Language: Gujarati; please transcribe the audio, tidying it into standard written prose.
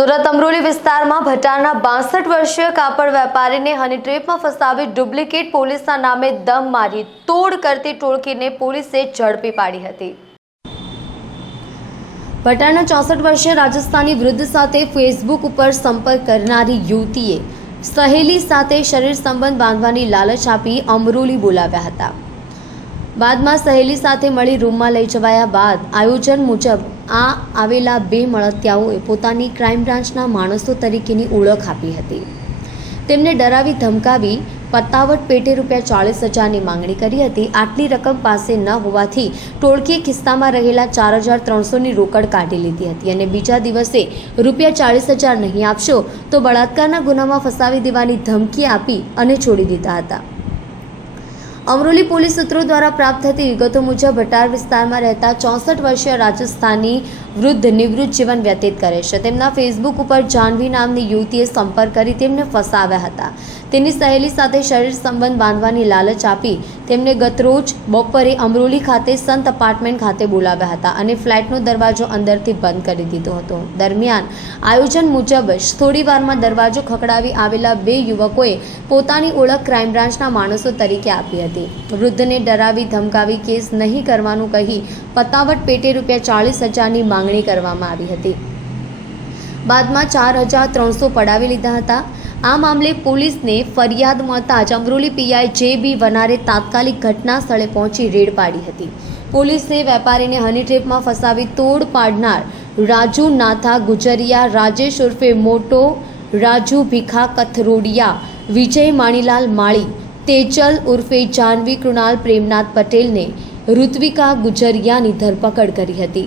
સુરત અમરોલી વિસ્તારમાં ભટારના 62 વર્ષીય કાપડ વેપારીને હની ટ્રેપમાં ફસાવી ડુપ્લિકેટ પોલીસના નામે દમ મારી તોડ કરતી ટોળકીને પોલીસે ઝડપી પાડી હતી। ભટારના 64 વર્ષીય રાજસ્થાની વૃદ્ધ સાથે ફેસબુક ઉપર સંપર્ક કરનારી યુવતીએ સહેલી સાથે શરીર સંબંધ બાંધવાની લાલચ આપી અમરોલી બોલાવ્યા હતા। બાદમાં સહેલી સાથે મળી રૂમમાં લઈ જવાયા બાદ આયોજન મુજબ આવેલા બે મળતિયાઓએ પોતાની ક્રાઇમ બ્રાન્ચના માણસો તરીકેની ઓળખ આપી હતી। તેમને ડરાવી ધમકાવી પતાવટ પેટે ₹40,000ની માંગણી કરી હતી। આટલી રકમ પાસે ન હોવાથી ટોળકીએ ખિસ્સામાં રહેલા 4,300ની રોકડ કાઢી લીધી હતી અને બીજા દિવસે ₹40,000 નહીં આપશો તો બળાત્કારના ગુનામાં ફસાવી દેવાની ધમકી આપી અને છોડી દીધા હતા। અમરોલી પોલીસ સૂત્રો દ્વારા પ્રાપ્ત થતી વિગતો મુજબ ભટાર વિસ્તારમાં રહેતા 64 વર્ષીય રાજસ્થાની વૃદ્ધ નિવૃત્ત જીવન વ્યતીત કરે છે। તેમના ફેસબુક ઉપર જાહ્નવી નામની યુવતીએ સંપર્ક કરી તેમને ફસાવ્યા હતા। તેની સહેલી સાથે શરીર સંબંધ બાંધવાની લાલચ આપી તેમને ગતરોજ બપોરે અમરોલી ખાતે સંત અપાર્ટમેન્ટ ખાતે બોલાવ્યા હતા અને ફ્લેટનો દરવાજો અંદરથી બંધ કરી દીધો હતો। દરમિયાન આયોજન મુજબ જ થોડી વારમાં દરવાજો ખખડાવી આવેલા બે યુવકોએ પોતાની ઓળખ ક્રાઇમ બ્રાન્ચના માણસો તરીકે આપી હતી। વૃદ્ધને ડરાવી ધમકાવી કેસ નહીં કરવાનું કહી પતાવટ પેટે ₹40,000ની માંગણી કરવામાં આવી હતી। બાદમાં 4,300 પડાવી લીધા હતા। આ મામલે પોલીસને ફરિયાદ મળતા જ અમરોલી પીઆઈ જે.બી. વનારે તાત્કાલિક ઘટના સ્થળે પહોંચી રેડ પાડી હતી। પોલીસે વેપારીને હની ટ્રેપમાં ફસાવી તોડ પાડનાર રાજુ નાથા ગુજરિયા, રાજેશ ઉર્ફે મોટો, રાજુ ભીખા કથરોડિયા, વિજય માણીલાલ માળી, તેજલ ઉર્ફે જાહ્નવી, કૃણાલ પ્રેમનાથ પટેલને ઋત્વિકા ગુજરિયાની ધરપકડ કરી હતી।